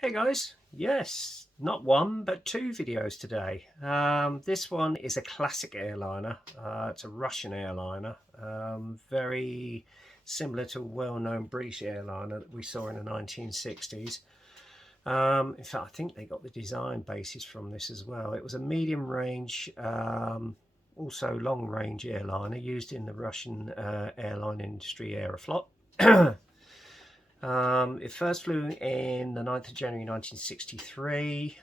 Hey guys, yes, not one but two videos today. This one is a classic airliner. It's a Russian airliner, very similar to a well-known British airliner that we saw in the 1960s. In fact, I think they got the design basis from this as well. It was a medium range, also long range airliner used in the Russian airline industry, Aeroflot. It first flew in the 9th of January 1963.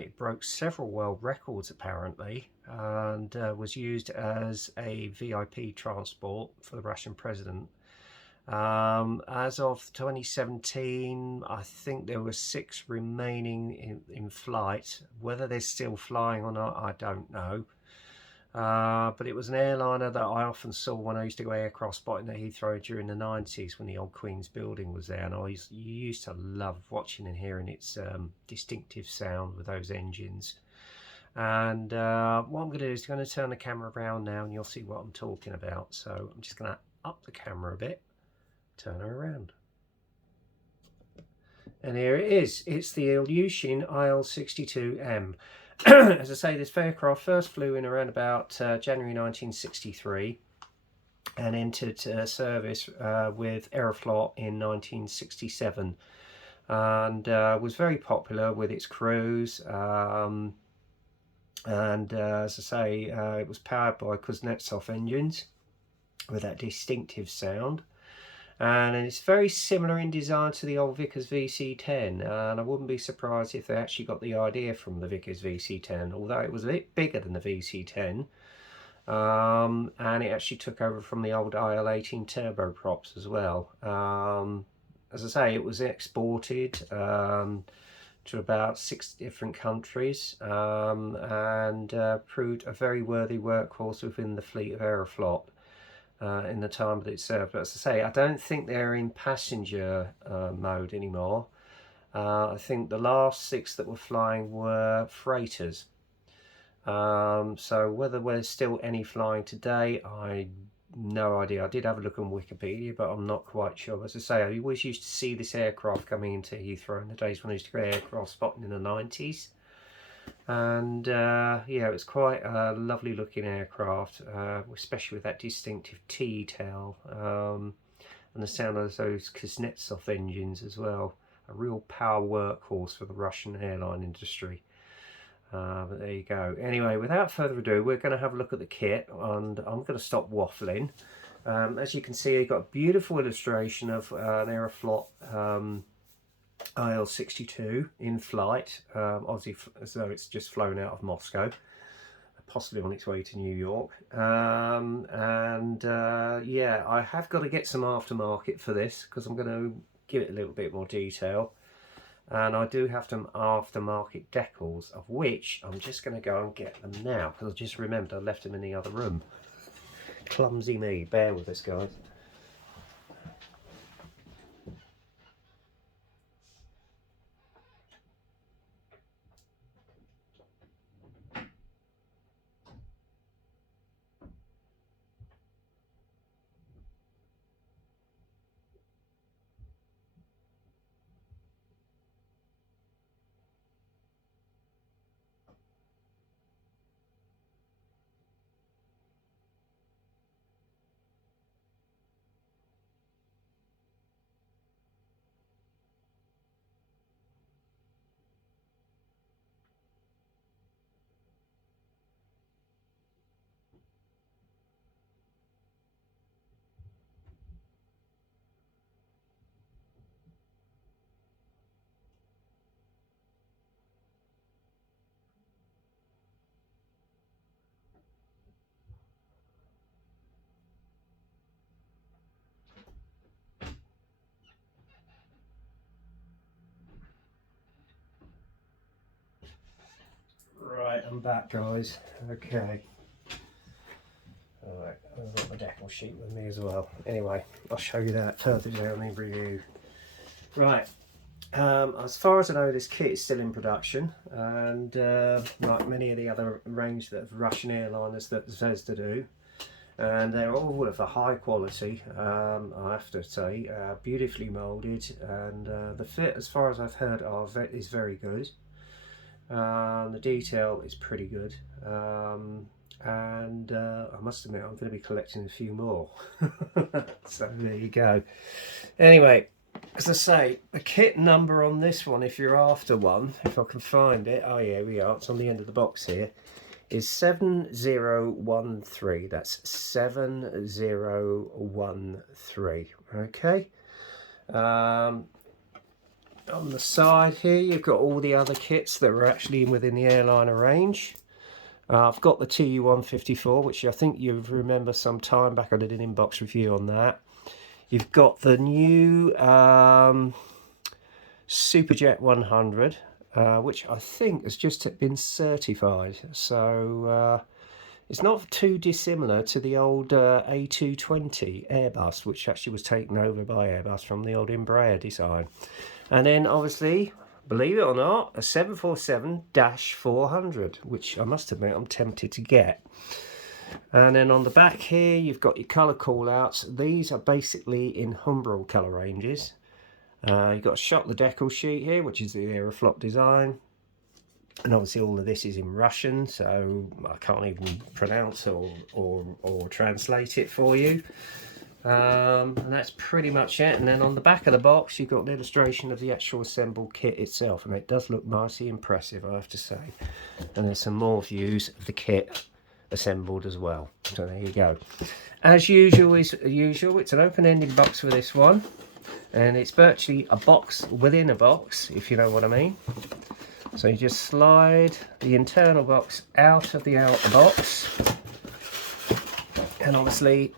It broke several world records apparently, and was used as a VIP transport for the Russian president. As of 2017, I think there were 6 remaining in flight. Whether they're still flying or not, I don't know. But it was an airliner that I often saw when I used to go aircraft spotting at Heathrow during the 90s when the old Queen's building was there, and used to love watching and hearing its distinctive sound with those engines. And what I'm going to do is going to turn the camera around now and you'll see what I'm talking about. So I'm just going to up the camera a bit, turn her around. And here it is. It's the Ilyushin IL62M. As I say, this aircraft first flew in around about January 1963 and entered service with Aeroflot in 1967, and was very popular with its crews. And as I say, it was powered by Kuznetsov engines with that distinctive sound. And it's very similar in design to the old Vickers VC10, and I wouldn't be surprised if they actually got the idea from the Vickers VC10, although it was a bit bigger than the VC10, and it actually took over from the old IL18 turboprops as well. As I say, it was exported to about 6 different countries, and proved a very worthy workhorse within the fleet of Aeroflot. In the time that it served. But as I say, I don't think they're in passenger mode anymore. I think the last 6 that were flying were freighters. So whether there's still any flying today, I no idea. I did have a look on Wikipedia, but I'm not quite sure. As I say, I always used to see this aircraft coming into Heathrow in the days when I used to go aircraft spotting in the 90s. And yeah, it was quite a lovely looking aircraft, especially with that distinctive T-tail, and the sound of those Kuznetsov engines as well. A real power workhorse for the Russian airline industry. But there you go. Anyway, without further ado, we're going to have a look at the kit, and I'm going to stop waffling. As you can see, you've got a beautiful illustration of an Aeroflot IL62 in flight, obviously as though it's just flown out of Moscow, possibly on its way to New York. Yeah, I have got to get some aftermarket for this because I'm going to give it a little bit more detail, and I do have some aftermarket decals, of which I'm just going to go and get them now because I just remembered I left them in the other room. Clumsy me, bear with us guys. Right, I'm back guys. Okay. Alright, I've got my decal sheet with me as well. Anyway, I'll show you that further down in review. Right, as far as I know, this kit is still in production, and like many of the other range of Russian airliners that Zvezda do, and they're all of a high quality, I have to say, beautifully moulded, and the fit, as far as I've heard, is very good. The detail is pretty good, and I must admit I'm going to be collecting a few more. So there you go. Anyway, as I say, the kit number on this one, if you're after one, if I can find it, oh yeah, we are, it's on the end of the box here, is 7013. That's 7013. Okay. On the side here, you've got all the other kits that are actually within the airliner range. I've got the TU154, which I think you remember some time back I did an inbox review on that. You've got the new Superjet 100, which I think has just been certified. So it's not too dissimilar to the old A220 Airbus, which actually was taken over by Airbus from the old Embraer design. And then obviously, believe it or not, a 747-400, which I must admit I'm tempted to get. And then on the back here, you've got your colour callouts. These are basically in Humbrol colour ranges. You've got a shot the decal sheet here, which is the Aeroflot design. And obviously all of this is in Russian, so I can't even pronounce or translate it for you. And that's pretty much it. And then on the back of the box, you've got an illustration of the actual assembled kit itself, and it does look nicely impressive, I have to say. And there's some more views of the kit assembled as well. So there you go. As usual, it's an open-ended box for this one, and it's virtually a box within a box, if you know what I mean. So you just slide the internal box out of the outer box, and obviously,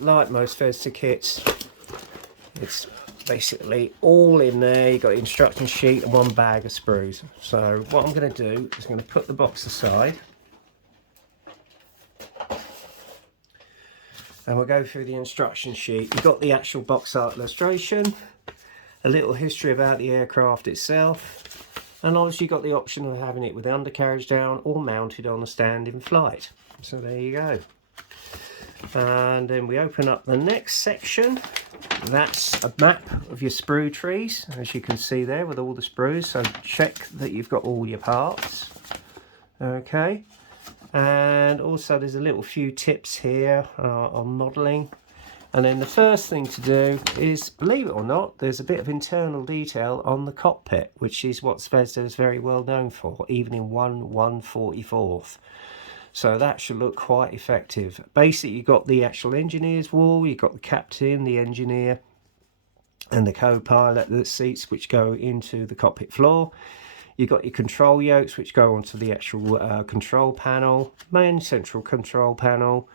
like most Zvezda kits, it's basically all in there. You've got the instruction sheet and one bag of sprues. So what I'm going to do is I'm going to put the box aside, and we'll go through the instruction sheet. You've got the actual box art illustration, a little history about the aircraft itself, and obviously you've got the option of having it with the undercarriage down or mounted on a stand in flight. So there you go. And then we open up the next section. That's a map of your sprue trees, as you can see there, with all the sprues. So check that you've got all your parts. Okay. And also there's a little few tips here on modelling. And then the first thing to do is, believe it or not, there's a bit of internal detail on the cockpit, which is what Zvezda is very well known for, even in 1/144th. So that should look quite effective. Basically, you've got the actual engineer's wall, you've got the captain, the engineer, and the co-pilot, the seats which go into the cockpit floor. You've got your control yokes which go onto the actual control panel, main central control panel,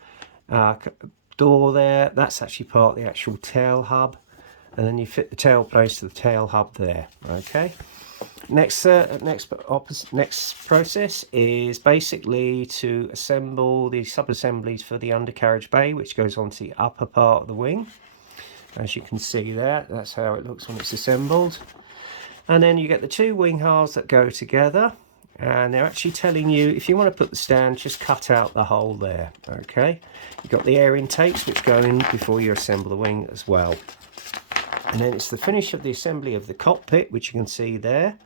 door there, that's actually part of the actual tail hub, and then you fit the tail place to the tail hub there. Okay. Next process is basically to assemble the sub-assemblies for the undercarriage bay, which goes onto the upper part of the wing. As you can see there, that's how it looks when it's assembled. And then you get the two wing halves that go together, and they're actually telling you, if you want to put the stand, just cut out the hole there. Okay, you've got the air intakes which go in before you assemble the wing as well. And then it's the finish of the assembly of the cockpit, which you can see there.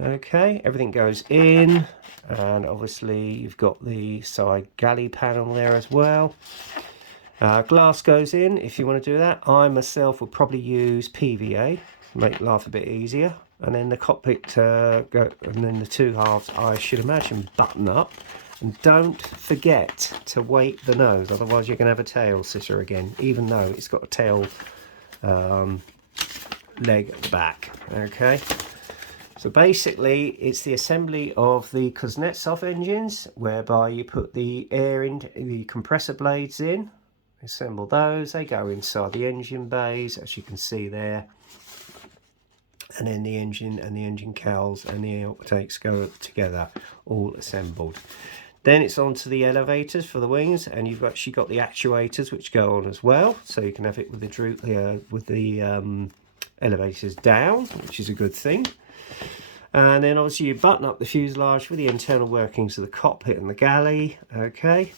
Okay, everything goes in, and obviously you've got the side galley panel there as well. Glass goes in if you want to do that. I myself would probably use PVA, make life a bit easier. And then the cockpit and then the two halves, I should imagine, button up. And don't forget to weight the nose, otherwise you're going to have a tail sitter again, even though it's got a tail leg at the back. Okay. So basically, it's the assembly of the Kuznetsov engines, whereby you put the the compressor blades in, assemble those, they go inside the engine bays, as you can see there, and then the engine and the engine cowls and the outtakes go together, all assembled. Then it's on to the elevators for the wings, and you've actually got the actuators which go on as well, so you can have it with the elevators down, which is a good thing. And then obviously you button up the fuselage for the internal workings of the cockpit and the galley. Okay,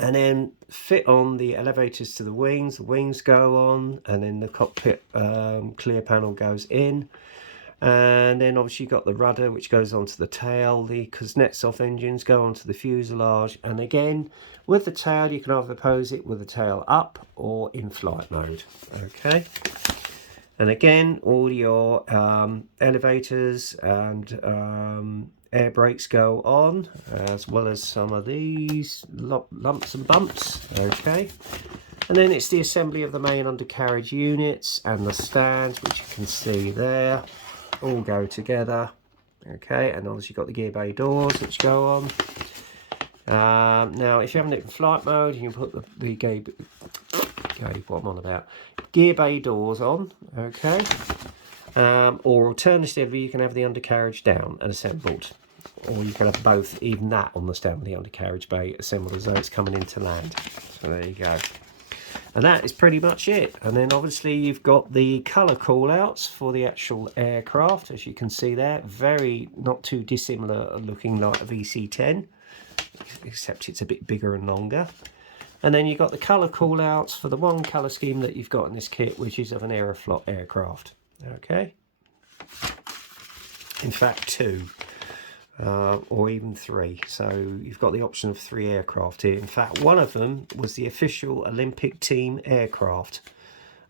and then fit on the elevators to the wings go on, and then the cockpit clear panel goes in. And then obviously you've got the rudder which goes onto the tail, the Kuznetsov engines go onto the fuselage, and again with the tail you can either pose it with the tail up or in flight mode. Okay, and again all your elevators and air brakes go on, as well as some of these lumps and bumps. Okay, and then it's the assembly of the main undercarriage units and the stands, which you can see there, all go together. Okay, and obviously you've got the gear bay doors which go on. Now if you haven't it in flight mode, you can put the what I'm on about, gear bay doors on. Okay, or alternatively you can have the undercarriage down and assembled, or you can have both, even that on the stand with the undercarriage bay assembled as though it's coming into land. So there you go. And that is pretty much it. And then obviously you've got the colour call-outs for the actual aircraft, as you can see there. Very not too dissimilar looking like a VC-10, except it's a bit bigger and longer. And then you've got the colour call-outs for the one colour scheme that you've got in this kit, which is of an Aeroflot aircraft. Okay. In fact, two. Or even three, so you've got the option of 3 aircraft here. In fact, one of them was the official Olympic team aircraft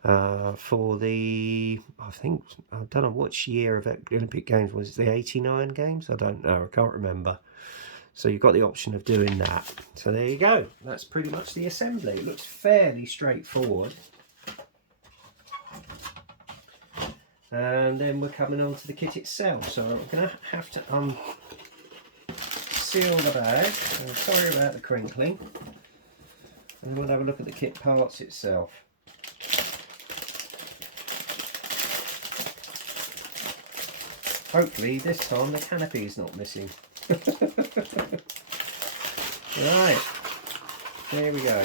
for the, I don't know which year of Olympic Games was it, the 89 games? I don't know, I can't remember. So you've got the option of doing that. So there you go, that's pretty much the assembly. It looks fairly straightforward. And then we're coming on to the kit itself, so I'm going to have to seal the bag. I'm sorry about the crinkling, and we'll have a look at the kit parts itself. Hopefully this time the canopy is not missing. Right, there we go.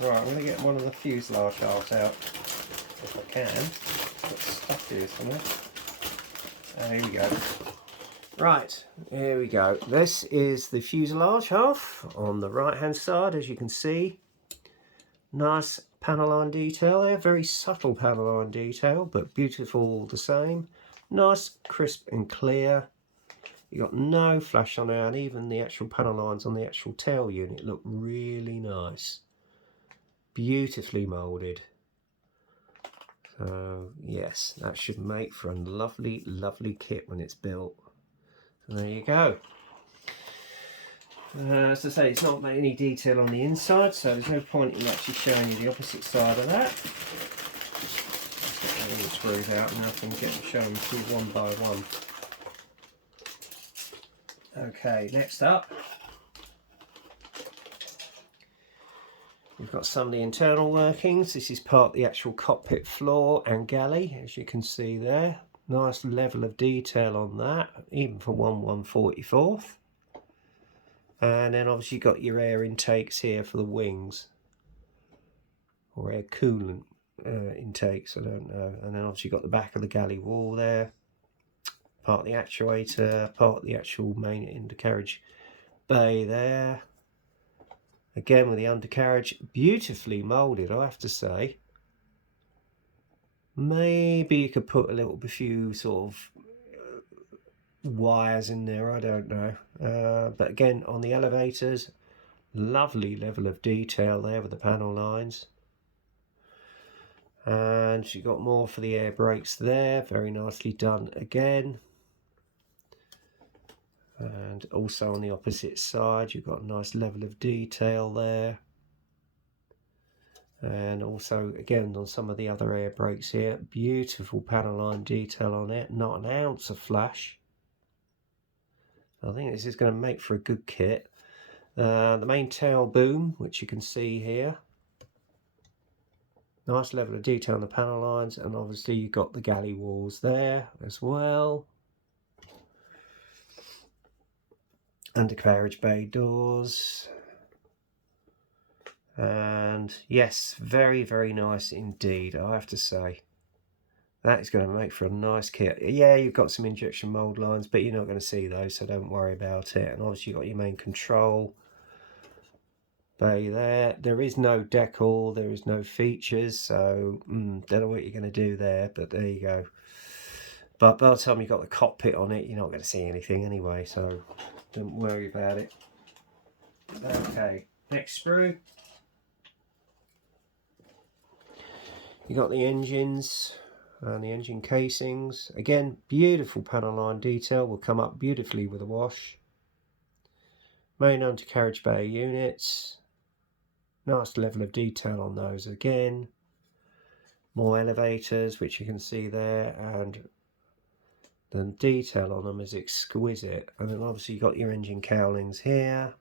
Right, I'm going to get one of the fuselage halves out if I can. Got stuff here somewhere. There we go. Right, here we go. This is the fuselage half on the right hand side, as you can see. Nice panel line detail there, very subtle panel line detail, but beautiful all the same. Nice, crisp and clear. You got no flash on there, and even the actual panel lines on the actual tail unit look really nice. Beautifully moulded. So yes, that should make for a lovely, lovely kit when it's built. So there you go. As I say, it's not any detail on the inside, so there's no point in actually showing you the opposite side of that. Just get all the screws out and I can show them to you one by one. Okay, next up, we've got some of the internal workings. This is part of the actual cockpit floor and galley, as you can see there. Nice level of detail on that, even for 1/144th. And then obviously you've got your air intakes here for the wings, or air coolant intakes, I don't know. And then obviously you've got the back of the galley wall there, part of the actuator, part of the actual main undercarriage bay there. Again with the undercarriage, beautifully moulded, I have to say. Maybe you could put a few sort of wires in there, I don't know. But again, on the elevators, lovely level of detail there with the panel lines. And you've got more for the air brakes there, very nicely done again. And also on the opposite side, you've got a nice level of detail there. And also again on some of the other air brakes here, beautiful panel line detail on it, not an ounce of flash. I think this is going to make for a good kit. The main tail boom, which you can see here, nice level of detail on the panel lines, and obviously you've got the galley walls there as well. Undercarriage bay doors. And yes, very, very nice indeed, I have to say. That is going to make for a nice kit. Yeah, you've got some injection mould lines, but you're not going to see those, so don't worry about it. And obviously you've got your main control bay there. There is no decal, there is no features, so don't know what you're going to do there, but there you go. But by the time you've got the cockpit on it, you're not going to see anything anyway, so don't worry about it. Okay, next sprue. You got the engines and the engine casings. Again, beautiful panel line detail, will come up beautifully with a wash. Main undercarriage bay units. Nice level of detail on those again. More elevators, which you can see there, and the detail on them is exquisite. And then obviously you've got your engine cowlings here.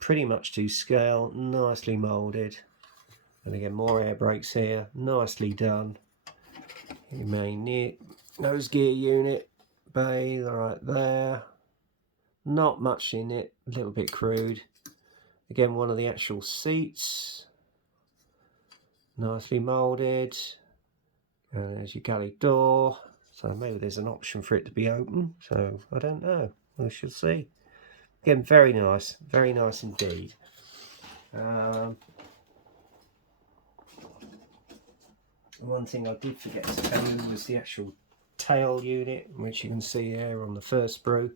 Pretty much to scale, nicely moulded. And again, more air brakes here, nicely done. Your main nose gear unit bay right there. Not much in it, a little bit crude. Again, one of the actual seats, nicely moulded. And there's your galley door. So maybe there's an option for it to be open. So I don't know. We shall see. Again, very nice indeed. One thing I did forget to tell you was the actual tail unit, which you can see there on the first sprue.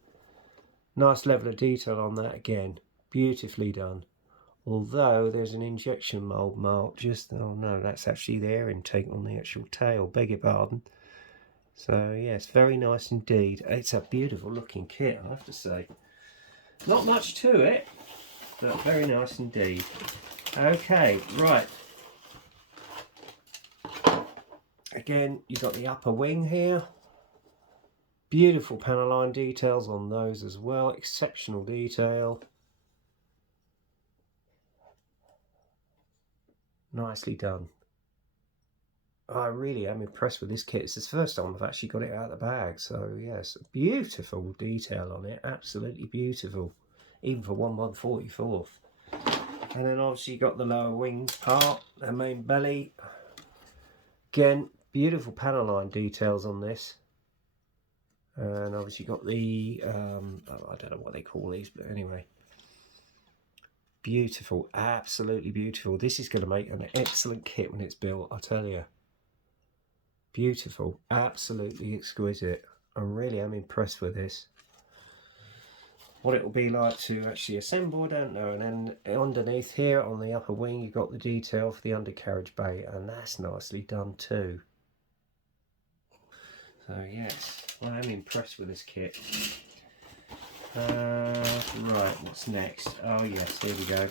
Nice level of detail on that again, beautifully done. Although there's an injection mould mark just, oh no, that's actually the air intake on the actual tail, beg your pardon. So yes, very nice indeed. It's a beautiful looking kit, I have to say. Not much to it, but very nice indeed. Okay, right. Again, you've got the upper wing here. Beautiful panel line details on those as well. Exceptional detail. Nicely done. I really am impressed with this kit. It's the first time I've actually got it out of the bag. So yes, beautiful detail on it. Absolutely beautiful. Even for 1/144th. And then obviously you've got the lower wing part, the main belly. Again, beautiful panel line details on this. And obviously you've got the, I don't know what they call these, but anyway. Beautiful, absolutely beautiful. This is going to make an excellent kit when it's built, I tell you. Beautiful, absolutely exquisite. I really am impressed with this. What it will be like to actually assemble, I don't know. And then underneath here on the upper wing, you've got the detail for the undercarriage bay, and that's nicely done too. So yes, I am impressed with this kit. Right, what's next? Oh yes, here we go.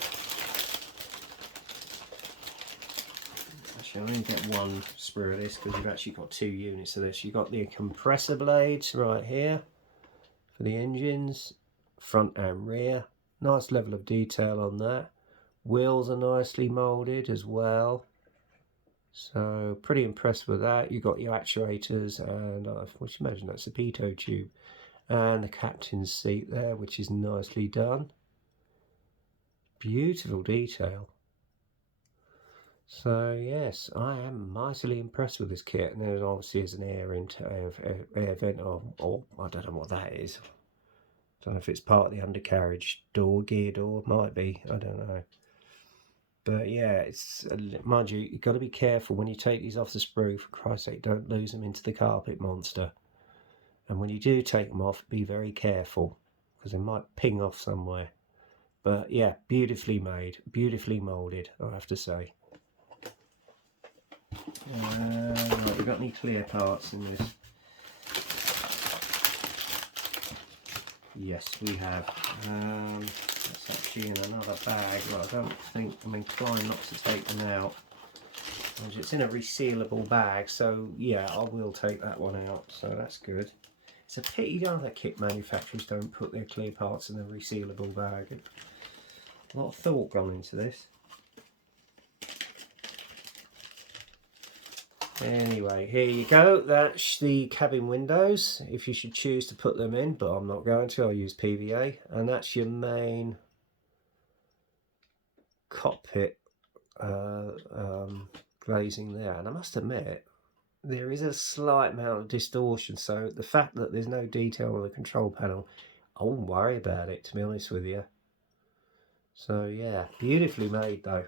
Actually, I only get one sprue of this because you've actually got 2 units of this. You've got the compressor blades right here for the engines, front and rear. Nice level of detail on that. Wheels are nicely moulded as well. So pretty impressed with that. You've got your actuators and I would imagine that's a pitot tube. And the captain's seat there, which is nicely done. Beautiful detail. So yes, I am mightily impressed with this kit. And there obviously is an air vent, or I don't know what that is. I don't know if it's part of the undercarriage door, gear door, might be, I don't know. But yeah, it's, mind you, you've got to be careful when you take these off the sprue, for Christ's sake, don't lose them into the carpet monster. And when you do take them off, be very careful, because they might ping off somewhere. But yeah, beautifully made, beautifully moulded, I have to say. Right, you got any clear parts in this? Yes, we have. That's actually in another bag. Well, I'm inclined not to take them out. It's in a resealable bag, so yeah, I will take that one out, so that's good. It's a pity other kit manufacturers don't put their clear parts in a resealable bag. A lot of thought gone into this. Anyway, here you go. That's the cabin windows, if you should choose to put them in, but I'm not going to. I'll use PVA. And that's your main cockpit glazing there. And I must admit, there is a slight amount of distortion, so the fact that there's no detail on the control panel, I wouldn't worry about it, to be honest with you. So yeah, beautifully made though.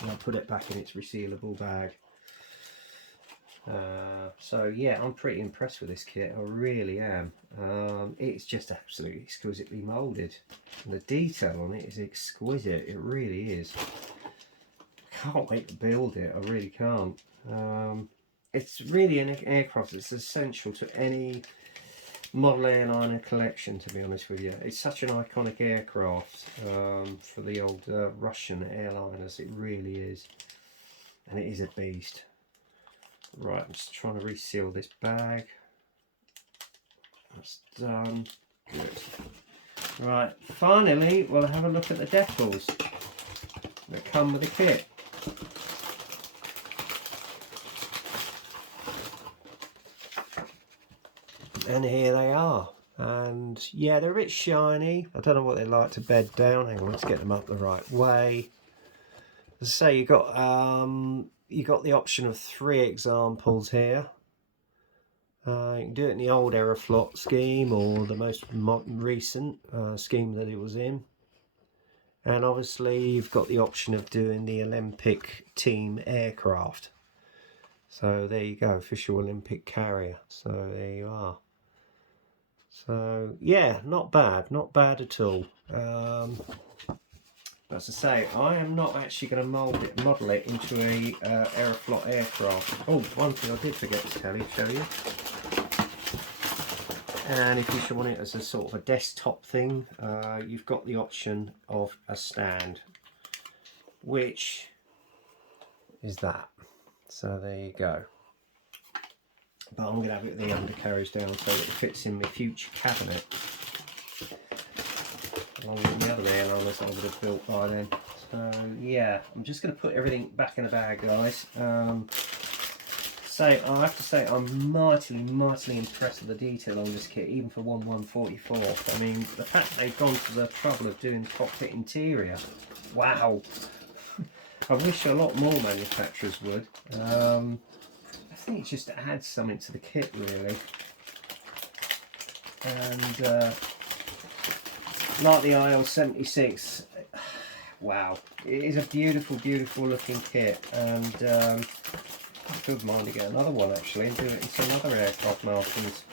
And I'll put it back in its resealable bag. So yeah, I'm pretty impressed with this kit. I really am. It's just absolutely exquisitely moulded, and the detail on it is exquisite. It really is. I can't wait to build it. I really can't. It's really an aircraft that's essential to any model airliner collection, to be honest with you. It's such an iconic aircraft for the old Russian airliners. It really is, and it is a beast. Right, I'm just trying to reseal this bag. That's done. Good. Right, finally we'll have a look at the decals that come with the kit. And here they are. And yeah, they're a bit shiny. I don't know what they're like to bed down. Hang on, let's get them up the right way. As I say, you got the option of 3 examples here. You can do it in the old Aeroflot scheme or the most recent scheme that it was in. And obviously you've got the option of doing the Olympic team aircraft. So there you go, official Olympic carrier. So there you are. So yeah, not bad at all. As I say, I am not actually going to model it into a Aeroflot aircraft. Oh, one thing I did forget to show you. And if you should want it as a sort of a desktop thing, you've got the option of a stand, which is that. So there you go. But I'm going to have it with the undercarriage down so that it fits in my future cabinet, along with the other airliners I would have built by then. So yeah, I'm just going to put everything back in the bag, guys. I have to say I'm mightily impressed with the detail on this kit, even for 1144. I mean, the fact they've gone to the trouble of doing cockpit interior, wow. I wish a lot more manufacturers would. I think it just adds something to the kit, really. And like the IL76, wow, it is a beautiful looking kit. And I could mind to get another one actually and do it in some other aircraft markings.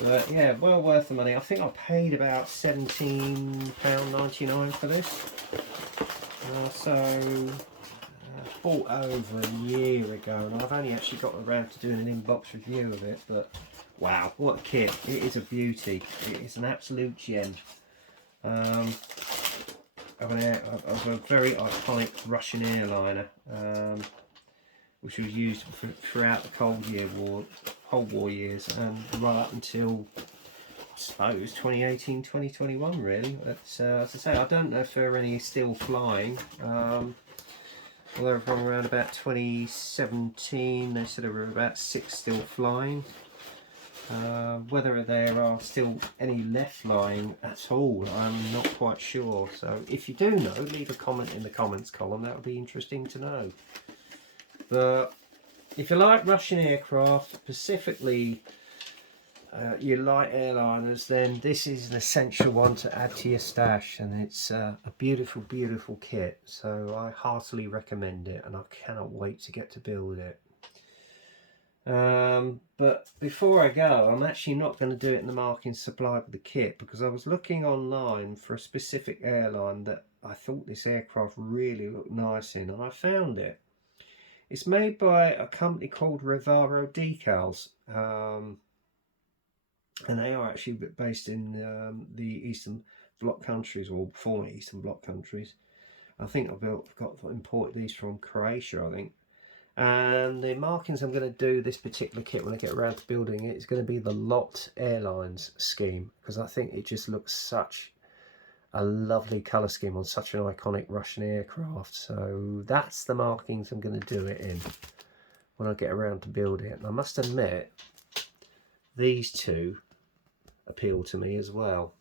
But yeah, well worth the money. I think I paid about £17.99 for this. Bought over a year ago, and I've only actually got around to doing an in-box review of it. But wow, what a kit! It is a beauty. It is an absolute gem. Of a very iconic Russian airliner. Which was used throughout the Cold War years, and right up until I suppose 2018, 2021 really. But as I say, I don't know if there are any still flying. Although from around about 2017 they said there were about 6 still flying. Whether there are still any left flying at all, I'm not quite sure. So if you do know, leave a comment in the comments column. That would be interesting to know. But if you like Russian aircraft, specifically you like airliners, then this is an essential one to add to your stash, and it's a beautiful kit. So I heartily recommend it, and I cannot wait to get to build it. But before I go, I'm actually not going to do it in the marking supplied with the kit, because I was looking online for a specific airline that I thought this aircraft really looked nice in, and I found it. It's made by a company called Revaro Decals, and they are actually based in the Eastern Bloc countries, or former Eastern Bloc countries. I think I've imported these from Croatia, I think. And the markings I'm going to do this particular kit when I get around to building it is going to be the LOT Airlines scheme, because I think it just looks such a lovely colour scheme on such an iconic Russian aircraft. So that's the markings I'm going to do it in when I get around to build it. And I must admit, these two appeal to me as well.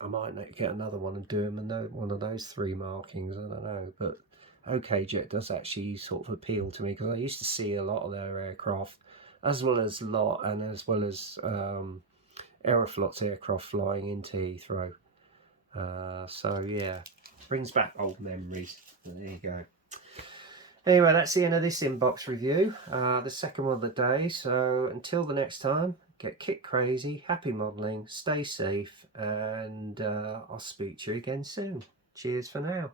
I might get another one and do them in one of those 3 markings, I don't know. But OK Jet does actually sort of appeal to me, because I used to see a lot of their aircraft, as well as LOT and as well as Aeroflot's aircraft flying into Heathrow. So yeah, brings back old memories. There you go. Anyway, that's the end of this inbox review, the second one of the day. So until the next time, get kit crazy, happy modelling, stay safe, and I'll speak to you again soon. Cheers for now.